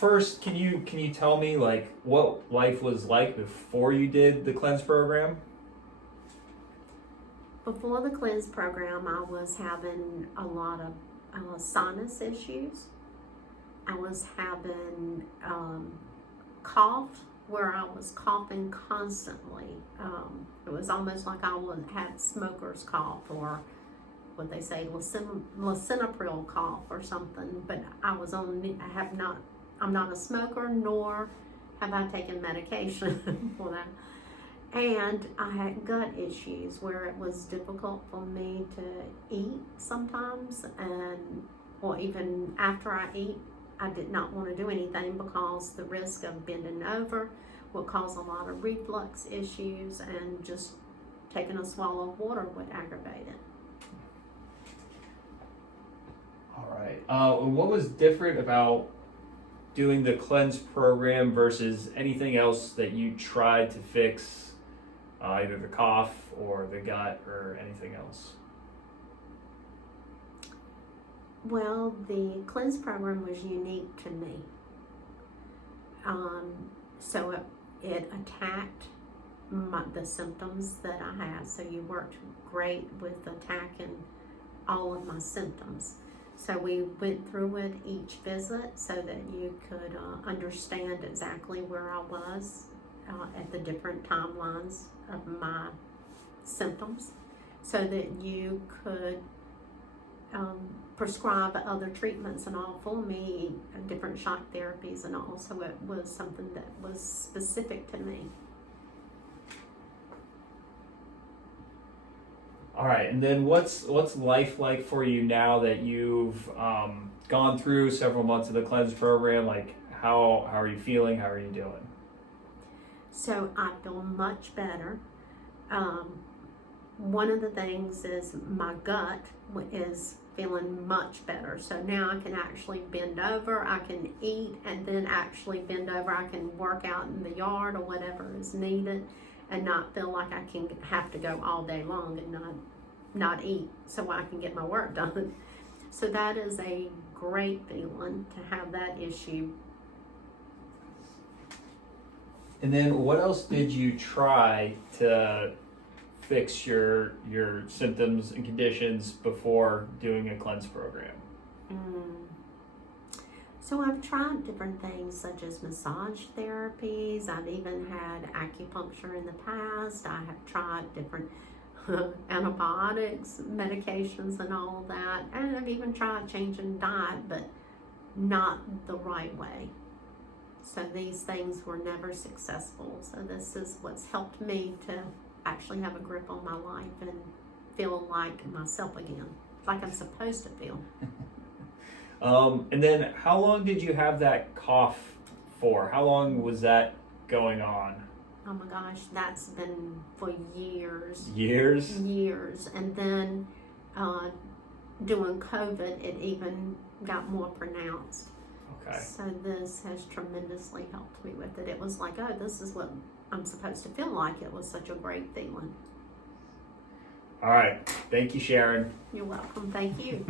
first, can you tell me like what life was like before you did the cleanse program? Before the cleanse program, I was having a lot of sinus issues. I was having cough, where I was coughing constantly. It was almost like I had smoker's cough, or what they say, lisinopril cough or something. But I'm not a smoker, nor have I taken medication for that. And I had gut issues where it was difficult for me to eat sometimes, or even after I eat, I did not want to do anything because the risk of bending over would cause a lot of reflux issues, and just taking a swallow of water would aggravate it. All right. What was different about doing the cleanse program versus anything else that you tried to fix, either the cough or the gut or anything else? Well, the cleanse program was unique to me. So it attacked the symptoms that I had. So you worked great with attacking all of my symptoms. So we went through it each visit so that you could understand exactly where I was at the different timelines of my symptoms, so that you could prescribe other treatments and all for me, different shock therapies and all. So it was something that was specific to me. All right, and then what's life like for you now that you've gone through several months of the cleanse program? Like, how are you feeling? How are you doing? So I feel much better. One of the things is my gut is feeling much better. So now I can actually bend over, I can eat, and then actually bend over. I can work out in the yard or whatever is needed, and not feel like I can have to go all day long and not eat so I can get my work done. So that is a great feeling to have that issue. And then what else did you try to fix your symptoms and conditions before doing a cleanse program? So I've tried different things such as massage therapies. I've even had acupuncture in the past. I have tried different antibiotics, medications and all of that. And I've even tried changing diet, but not the right way. So these things were never successful. So this is what's helped me to actually have a grip on my life and feel like myself again, like I'm supposed to feel. And then how long did you have that cough for? How long was that going on? Oh my gosh, that's been for years. Years? Years. And then during COVID, it even got more pronounced. Okay. So this has tremendously helped me with it. It was like, oh, this is what I'm supposed to feel like. It was such a great feeling. All right. Thank you, Sharon. You're welcome. Thank you.